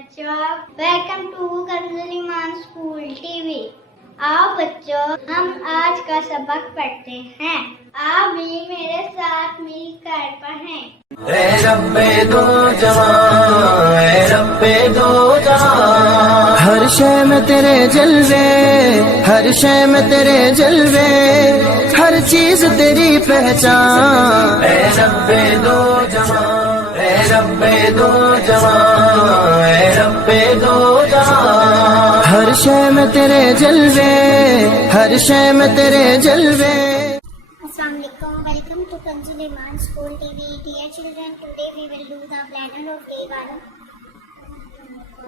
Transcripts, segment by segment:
बच्चों, welcome to Kanzul Iman school TV. आओ बच्चों, हम आज का सबक पढ़ते हैं। आप भी मेरे साथ मिलकर पढ़ें। ए रब्बे दो जहां, ए रब्बे दो जहां, हर शय में तेरे जलवे, हर शय में तेरे जलवे, हर चीज तेरी पहचान। ए रब्बे दो जहां, ए रब्बे दो जहां, ए रब्बे दो जहां, हर शय में तेरे जलवे, हर शय में तेरे जलवे। Assalamualaikum. Welcome to Kanzul Iman School TV. Dear children, today we will do the planner of day 1.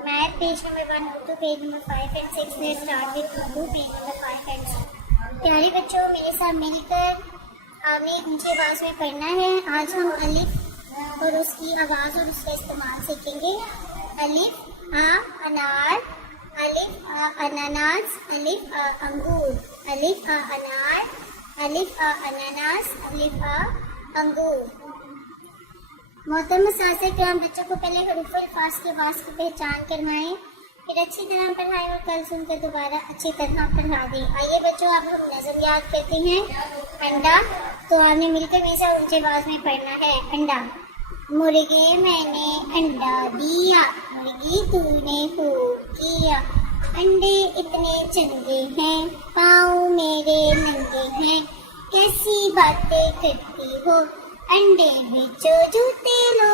Math page number 1 to page number 5 and 6. Let's start with Urdu page number 5 and 6. प्यारे बच्चों, मेरे साथ मिलकर आपने ऊंची आवाज में पढ़ना है। आज हम अलिफ और उसकी आवाज और उसका इस्तेमाल सीखेंगे। अलिफ आ अनार, अलिफ आ अनानास, अलिफ आ अंगूर, अलिफ आ अनार, अलिफ आ अनानास, अलिफ आ अंगूर। मोहतरम सासे किराम, बच्चों को पहले हरूफ अल्फाज के आवाज की पहचान करवाएं, फिर अच्छी तरह पढ़ाएं और कल सुनकर दोबारा अच्छी तरह पढ़ा दें। आइए बच्चों, अब हम नज़म याद करते हैं। अंडा, तो आपने मिलकर मेरे साथ ऊंची आवाज में पढ़ना है। अंडा। मुर्गे मैंने अंडा दिया, मुर्गी तूने हो किया, अंडे इतने चंगे हैं, पाँव मेरे नंगे हैं, कैसी बातें करती हो, अंडे बेचो जूते लो।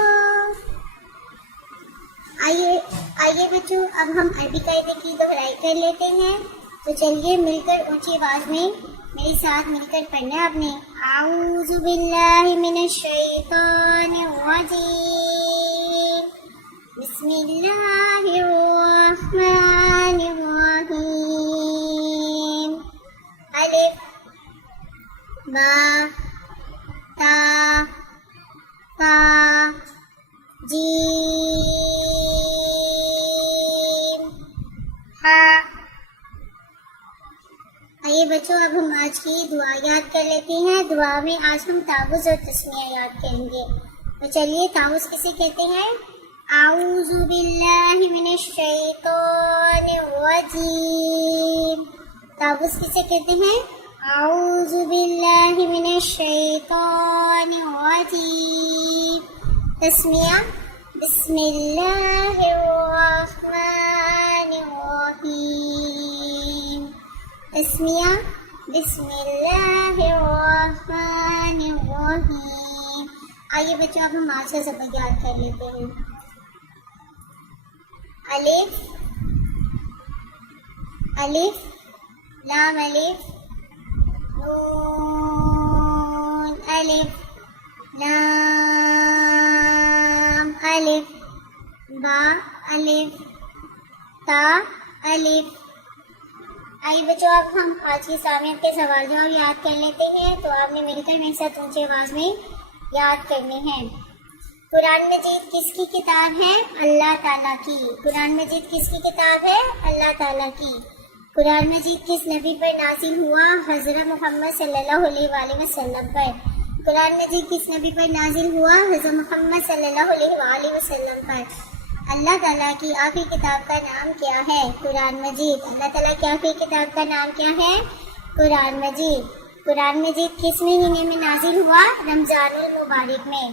आइए बच्चों, अब हम अरबी कायदे की दोहराई कर लेते हैं। तो चलिए मिलकर ऊंची आवाज में मेरे साथ मिलकर पढ़ना आपने। आऊज़ु बिल्लाहि मिनश शैतानिर रजीम, बिस्मिल्लाहिर रहमानिर रहीम। अलिफ बा ता सा जीम हा। आइए बच्चों, अब हम आज की दुआ याद कर लेते हैं। दुआ में आज हम तावुज़ और तस्मिया याद करेंगे। तो चलिए, तावुज़ किसे कहते हैं? आऊज़ु बिल्लाहि मिनश शैतानिर रजीम। तावुज़ किसे कहते हैं? आऊज़ु बिल्लाहि मिनश शैतानिर रजीम। तस्मिया बिस्मिल्लाहिर रहमानिर रहीम। तस्मिया बिस्मिल्लाहिर रहमानिर रहीम। आइए बच्चों, अब हम आज का सबक याद कर लेते हैं। अलिफ, अलिफ लाम अलिफ नून अलिफ लाम अलिफ बा अलिफ ता अलिफ। आइए बच्चों, अब हम आज की सामियत के सवाल जवाब याद कर लेते हैं। तो आपने मिलकर मेरे साथ ऊंची आवाज में याद करने हैं। कुरान मजीद किसकी किताब है? अल्लाह ताला की। कुरान मजीद किसकी किताब है? अल्लाह ताला की। कुरान मजीद किस नबी पर नाज़िल हुआ? हज़रत मोहम्मद सल्लल्लाहु अलैहि वसल्लम पर। कुरान मजीद किस नबी पर नाज़िल हुआ? हज़रत मोहम्मद सल्लल्लाहु अलैहि वसल्लम पर। अल्लाह ताला की आखिरी किताब का नाम क्या है? कुरान मजीद। अल्लाह ताला की आखिरी किताब का नाम क्या है? कुरान मजीद। कुरान मजीद किस महीने में नाज़िल हुआ? रमजानुल मुबारक में।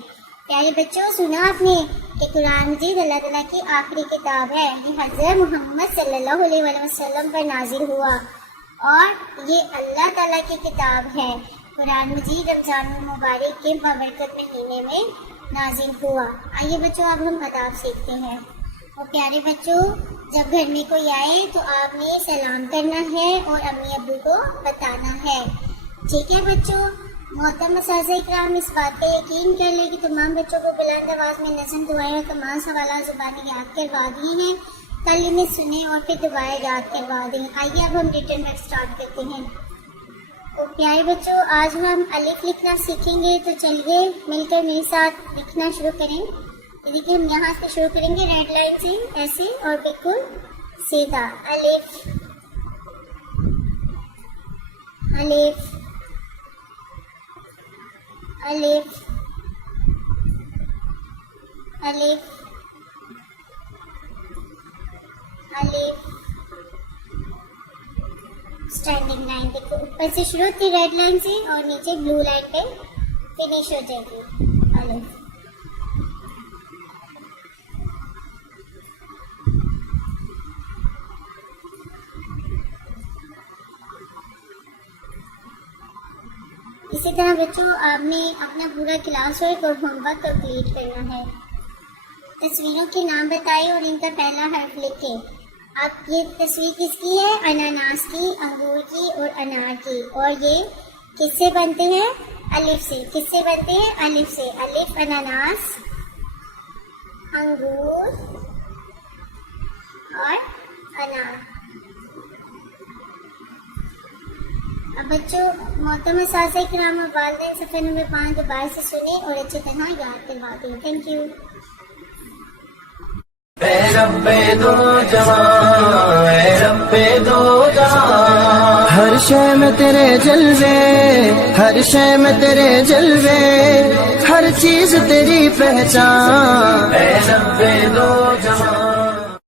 प्यारे बच्चों, सुना आपने कि कुरान मजीद अल्लाह ताला की आखिरी किताब है। ये हज़रत मोहम्मद सल्लल्लाहु अलैहि वसल्लम पर नाज़िल हुआ और ये अल्लाह ताला की किताब है। कुरान मजीद रमजानुल मुबारक के बाबरकत महीने में नाज़िल हुआ। आइए बच्चों, अब हम अदाब सीखते हैं। और प्यारे बच्चों, जब घर में कोई आए तो आपने सलाम करना है और अम्मी अब्बू को बताना है। ठीक है बच्चों? मोहतरम असातिज़ा इकराम, इस बात का यकीन कर ले कि तमाम बच्चों को बुलंद आवाज़ में नज़म दुआएं और तमाम सवाल ज़ुबानी याद करवा दिए हैं। कल इन्हें सुने और फिर दुआएं याद करवा दें। आइए अब हम रिटन वर्क स्टार्ट करते हैं। तो प्यारे बच्चों, आज हम अलिफ लिखना सीखेंगे। तो चलिए मिलकर मेरे साथ लिखना शुरू करें। देखिए, हम यहाँ से शुरू करेंगे रेड लाइन से, ऐसे और बिल्कुल सीधा। अलिफ, अलिफ, अलिफ, अलिफ, अलिफ स्टैंडिंग लाइन। देखो ऊपर से शुरू होती रेड लाइन से और नीचे ब्लू लाइन पे फिनिश हो जाएगी अलिफ। इसी तरह बच्चों आपने अपना पूरा क्लास वर्क और होमवर्क कंप्लीट करना है। तस्वीरों के नाम बताइए और इनका पहला हर्फ लिखें। अब ये तस्वीर किसकी है? अनानास की, अंगूर की और अनार की। और ये किससे बनते हैं? अलिफ से। किससे बनते हैं? अलिफ से। अलिफ, अनानास, अंगूर और अनार। अब बच्चों मोहतरम सासे किराम और वालिदैन सफ़े नंबर 5 दोबारा से सुने और अच्छी तरह याद करवा दें। Thank you. ए रब्बे दो जहां, ए रब्बे दो जहां, हर शय में तेरे जलवे, हर शय में तेरे जलवे, हर चीज तेरी पहचान। ए रब्बे दो